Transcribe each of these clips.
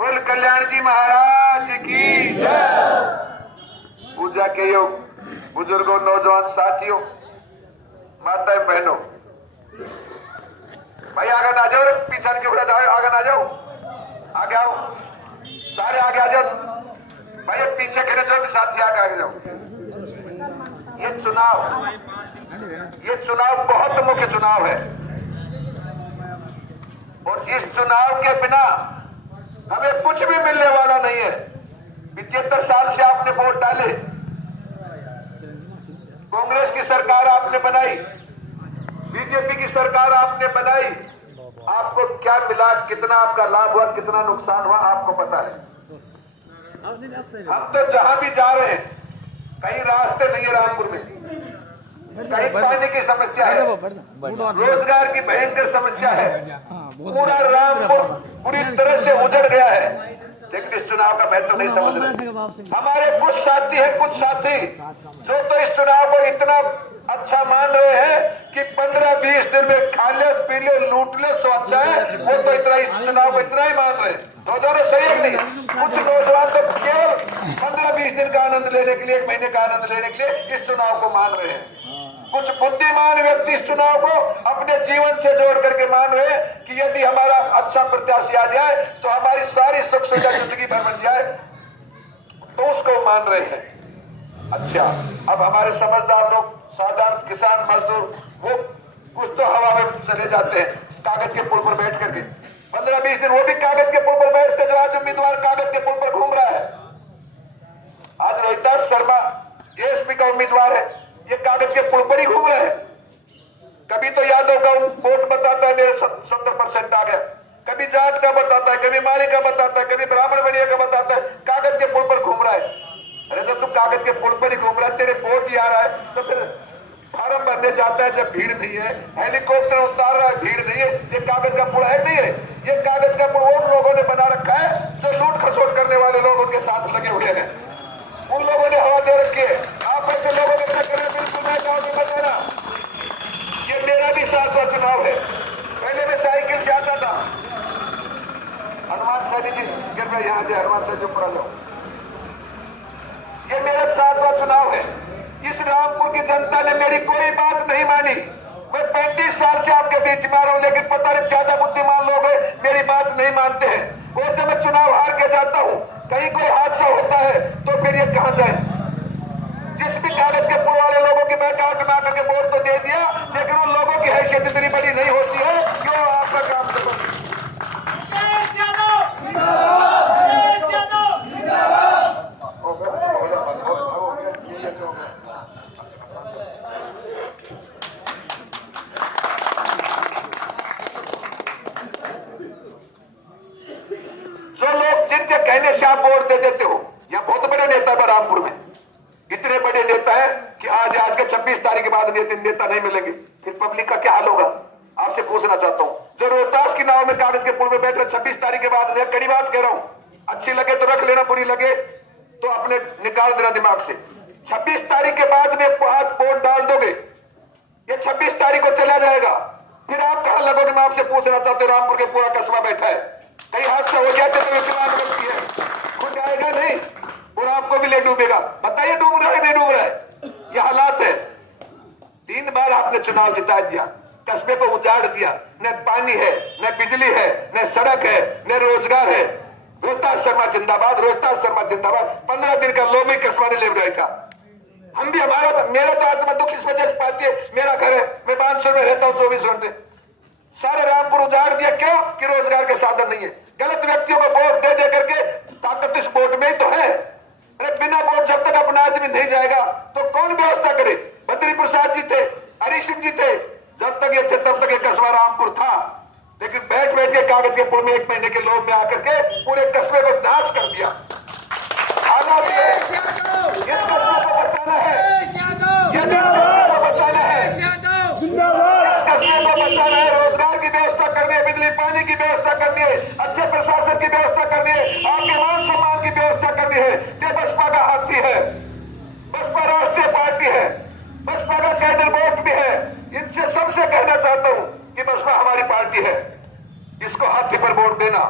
बोल कल्याण जी महाराज की जय। पूजा के योग बुजुर्गों, नौजवान साथियों, माताएं, बहनों, भाई आगे ना जाओ, पीछे के उड़ा जाओ, आगे ना जाओ, आगे आओ, सारे आगे आ जाओ भाई, पीछे खड़े जो भी साथी आगे जाओ। ये चुनाव बहुत मुख्य चुनाव है और इस चुनाव के बिना हमें कुछ भी मिलने वाला नहीं है। 75 साल से आपने वोट डाले, कांग्रेस की सरकार आपने बनाई, बीजेपी की सरकार आपने बनाई, आपको क्या मिला, कितना आपका लाभ हुआ, कितना नुकसान हुआ, आपको पता है। हम तो जहां भी जा रहे हैं, कहीं रास्ते नहीं है रामपुर में, कहीं पानी की समस्या है, रोजगार की भयंकर समस्या है, पूरा रामपुर पूरी तरह से उजड़ गया है। लेकिन इस चुनाव का महत्व नहीं समझ रहे हमारे कुछ साथी हैं, कुछ साथी जो तो इस चुनाव को इतना अच्छा मान रहे हैं कि 15-20 दिन में खा ले, पी ले, लूट ले, सो अच्छा है, वो तो इतना इस चुनाव को इतना ही मान रहे हैं। दोनों सही है नहीं? कुछ नौजवान तो केवल 15-20 दिन का आनंद लेने के लिए, 1 महीने का आनंद लेने के लिए इस चुनाव को मान रहे हैं। कुछ बुद्धिमान व्यक्ति इस चुनाव को अपने जीवन से जोड़ करके मान रहे हैं कि यदि हमारा अच्छा प्रत्याशी आ जाए तो हमारी सारी सुख सुविधा जिंदगी भर बन जाए, तो उसको मान रहे हैं। अच्छा, अब हमारे समझदार लोग, साधारण किसान मजदूर, वो कुछ तो हवा में चले जाते हैं कागज के पुल पर बैठ करके, 15-20 दिन वो भी कागज के पुल पर बैठते, जो आज उम्मीदवार कागज के पुल पर घूम रहा है। आज रोहिदास शर्मा एएसपी का उम्मीदवार है, ये कागज के पुल पर ही घूम रहे हैं। कभी तो यादव का वोट बताता है मेरे 70% आ गया, कभी जाट का बताता है, कभी माली का बताता है, कभी ब्राह्मण बनिया का बताता है, कागज के पुल पर घूम रहा है। अरे तो तुम कागज के पुल पर ही घूम रहा है, तेरे वोट ही आ रहा है, तो फिर फार्म भरने जाता है जब भीड़ नहीं है, हेलीकॉप्टर उतार रहा है, भीड़ नहीं है, ये कागज का पुल है नहीं है? ये कागज का पुल उन लोगों ने बना रखा है जो लूट खसोट करने वाले लोग उनके साथ लगे हुए हैं, उन लोगों ने हवा दे रखी है। आप ऐसे लोगों के चक्कर में बिल्कुल मैं गाँव में बताना, ये मेरा भी 7वां चुनाव है। पहले मैं साइकिल से आता था, हनुमान सैनी जी कृपया यहाँ से, हनुमान सैनी ऊपर आ जाओ। ये मेरा 7वां चुनाव है। इस रामपुर की जनता ने मेरी कोई बात नहीं मानी। मैं 35 साल से आपके बीच में आ रहा हूं, लेकिन पता नहीं ज्यादा बुद्धिमान लोग हैं, मेरी बात नहीं मानते हैं। और जब मैं चुनाव हार के जाता हूं, कहीं कोई हादसा होता है तो फिर ये कहां जाए? जिस भी कागज के पुल वाले लोगों की मैं काट में आकर के वोट तो दे दिया, लेकिन उन लोगों की हैसियत इतनी बड़ी नहीं होती है क्यों आपका काम करो। जो लोग जिनके कहने से आप वोट दे देते हो, या बहुत बड़े नेता है रामपुर में, इतने बड़े नेता है कि आज के 26 तारीख के बाद नेता नहीं मिलेंगे, फिर पब्लिक का क्या हाल होगा? आपसे पूछना चाहता हूं, जो रोहतास की नाव में कागज के पुल में बैठ रहे 26 तारीख के बाद, मैं कड़ी बात कह रहा हूं, अच्छी लगे तो रख लेना, बुरी लगे तो अपने निकाल देना दिमाग से। 26 तारीख के बाद में वोट डाल दोगे, ये 26 तारीख को चला जाएगा, फिर आप कहां लगोगे? मैं आपसे पूछना चाहते हो, रामपुर के पूरा कस्बा बैठा है, कहीं हादसा हो जाए तो विकलांग व्यक्ति है, खुद आएगा नहीं और आपको भी ले डूबेगा। बताइए डूब रहा है नहीं डूब रहा है? ये हालात है। 3 बार आपने चुनाव जिता दिया, कस्बे को उजाड़ दिया, न पानी है, न बिजली है, न सड़क है, न रोजगार है। रोहतास शर्मा जिंदाबाद, रोहतास शर्मा जिंदाबाद। 15 दिन का लोमी कस्बा ने ले रहा था। हम भी, मेरा तो आत्मा दुख इस वजह से पाती है, मेरा घर है, मैं 500 में रहता हूँ 24 घंटे, सारे रामपुर उजाड़ दिया। क्यों? कि रोजगार के साधन नहीं है। गलत व्यक्तियों को वोट दे करके ताकत इस वोट में ही तो है। अरे बिना वोट जब तक अपना आदमी नहीं जाएगा तो कौन व्यवस्था करे? बद्री प्रसाद जी थे, हरी सिंह जी थे, जब तक ये थे तब तक ये कस्बा रामपुर था। लेकिन बैठ बैठ के कागज के पुल में 1 महीने के लोग में आकर के पूरे कस्बे को नाश कर दिया। इस कस्बे को बचाना है, ये को बचाना है, कस्बे को बचाना है, रोजगार की व्यवस्था करनी है, बिजली पानी की व्यवस्था करनी है, अच्छे प्रशासन की व्यवस्था करनी है, आपके मान सम्मान की व्यवस्था करनी है। ये बसपा का हाथी है, बसपा राष्ट्रीय पार्टी है, बसपा का कैडर वोट भी है। इनसे सबसे कहना चाहता हूं कि बसपा हमारी पार्टी है, इसको हाथी पर वोट देना।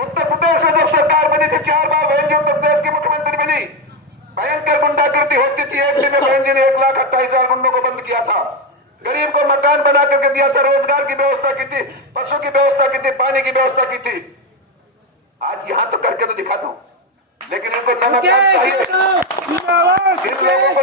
उत्तर उत्तर प्रदेश में जब सरकार बनी थी 4 बार बहन जी उत्तर प्रदेश की मुख्यमंत्री बनी, भयंकर गुंडागर्दी होती थी। एक दिन में बहन जी ने 1,28,000 गुंडों को बंद किया था, गरीब को मकान बना करके दिया था, रोजगार की व्यवस्था की थी, बसों की व्यवस्था की थी, पानी की व्यवस्था की थी। आज यहां तो करके तो दिखा दूं, लेकिन इनको नमक चाहिए, इन लोगों को